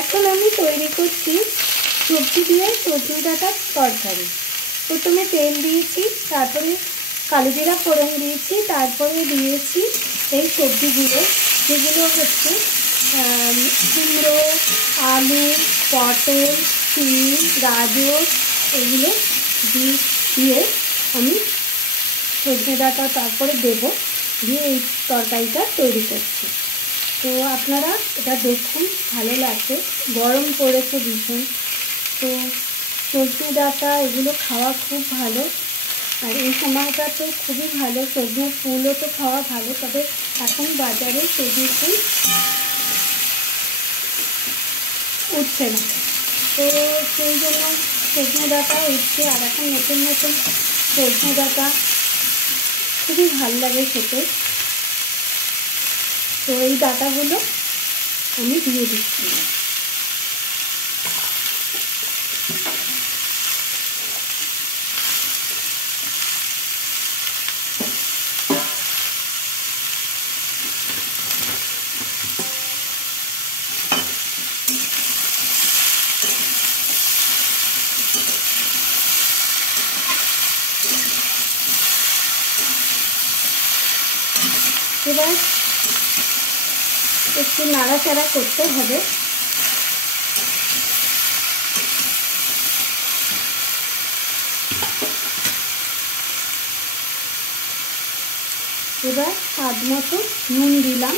এখন আমি তৈরি করছি সবজি দিয়ে সজনে ডাঁটার তরকারি। প্রথমে তেল দিয়েছি, তারপরে কালো জিরা ফোড়ন দিয়েছি, তারপরে দিয়েছি এই সবজিগুলো, যেগুলো হচ্ছে কুমড়ো, আলু, পটল, শিম, গাজর, এগুলো দিয়ে আমি সজনে ডাঁটা তারপরে দেবো, দিয়ে এই তরকারিটা তৈরি করছি। তো আপনারা এটা দেখুন, ভালো লাগবে, গরম পড়েছে ভীষণ। তো সজনে ডাঁটা এগুলো খাওয়া খুব ভালো, আর এই সময়টা তো খুবই ভালো। সজনে ফুলও তো খাওয়া ভালো, তবে এখন বাজারে সজনে ফুল উঠছে না, তো সেই জন্য সজনে ডাঁটা উঠছে। আর এখন নতুন নতুন সজনে ডাঁটা খুবই ভালো লাগে খেতে। তো এই ডাঁটাগুলো আমি দিয়ে দিচ্ছি। এবার একটু নাড়াচাড়া করতে হবে। এবার স্বাদ মতো নুন দিলাম,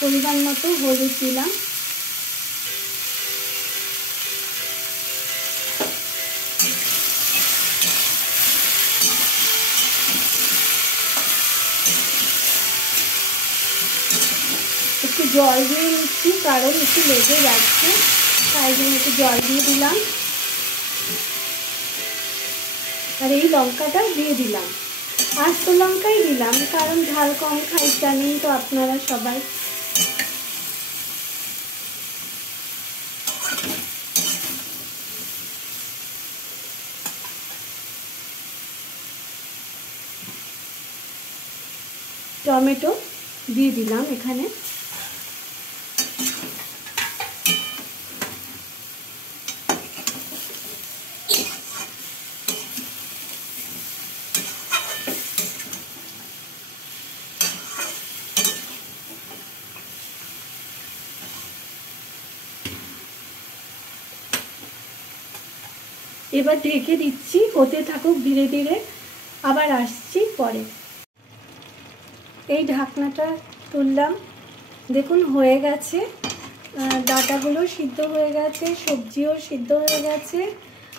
পরিমাণ মতো হলুদ দিলাম, একটু জল দিয়ে নিচ্ছি, কারণ একটু লেগে যাচ্ছে, তাই জন্য একটু জল দিয়ে দিলাম। আর এই লঙ্কাটা দিয়ে দিলাম, আস্ত লঙ্কাই দিলাম, কারণ ঝাল কম খাই, জানেন তো আপনারা সবাই। টমেটো দিয়ে দিলাম এখানে। এবার ঢেকে দিচ্ছি, হতে থাকুক ধীরে ধীরে, আবার আসছি পরে। এই ঢাকনাটা তুললাম, দেখুন হয়ে গেছে, ডাঁটাগুলো সিদ্ধ হয়ে গেছে, সবজিও সিদ্ধ হয়ে গেছে।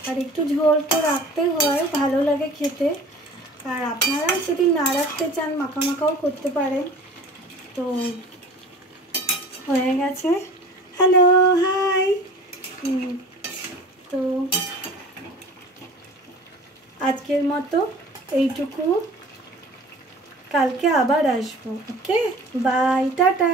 আর একটু ঝোল তো রাখতে হয়, ভালো লাগে খেতে। আর আপনারা যদি না রাখতে চান মাখা মাখাও করতে পারেন। তো হয়ে গেছে। Hello, hi. তো আজকের মতো এইটুকু, কালকে আবার আসবো। Okay, bye, tata.